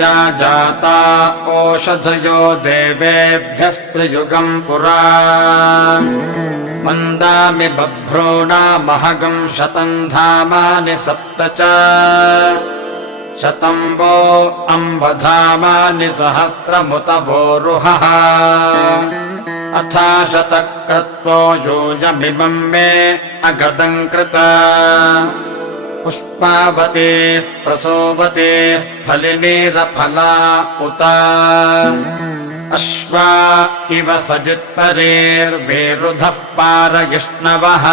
या जाता ओषधयो देवेभ्यस्त्रियुगम् पुरा मन्दामि बभ्रूणामहगम् शतम् धामानि सप्त च शतम् वो अम्बधामानि सहस्रमुत वोरुहः अथा शतक्रत्वो योजमिमम् मे अगदम् कृत पुष्पावतीः प्रसोवतीः फलिनीरफला उत अश्वा इव सजित्परेर्वेरुधः पारयिष्णवः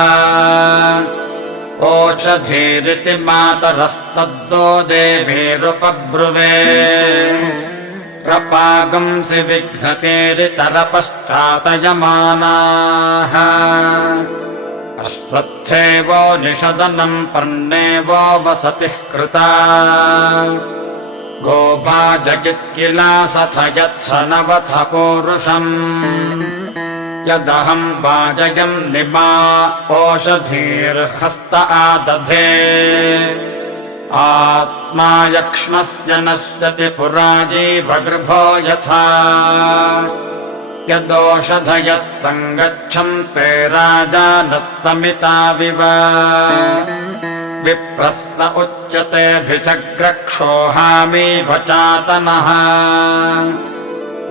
ओषधीरिति मातरस्तद्दो देवेरुपब्रुवे प्रपागंसि विघ्नतेरितरपश्चातयमानाः अश्वत्थेवो निषदनम् पर्णेवो वसतिः कृता गोभाजगित्किलासथ यत्स नवथ पूरुषम् यदहम् वाजयम् निमा ओषधीर्हस्त आदधे आत्मा यक्ष्मस्य नश्यति पुराजीवगृभो यथा यदोषधयः सङ्गच्छन्ते राजानस्तमिताविव विप्रस्स उच्यतेऽभिषग्रक्षोहामीव चातनः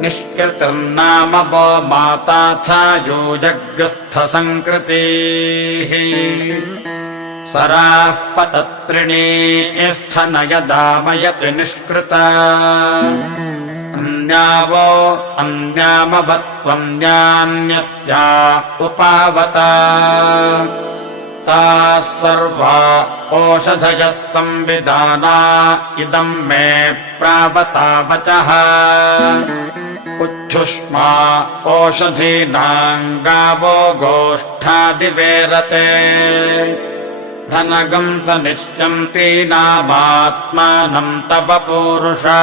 निष्कृतिर्नाम वो माताथायूजग्रस्थसङ्कृतिः सराः पतत्रिणी स्थनयदामयति निष्कृता अन्यावो अन्यामवत्त्वन्यान्यस्या उपावता ताः सर्वा ओषधयस्तंविदाना इदम् मे प्रावतावचः उच्छुष्मा ओषधीनाम् गावो गोष्ठादिवेरते धनगम् तनिष्यन्ति नामात्मानम् तव पूरुषा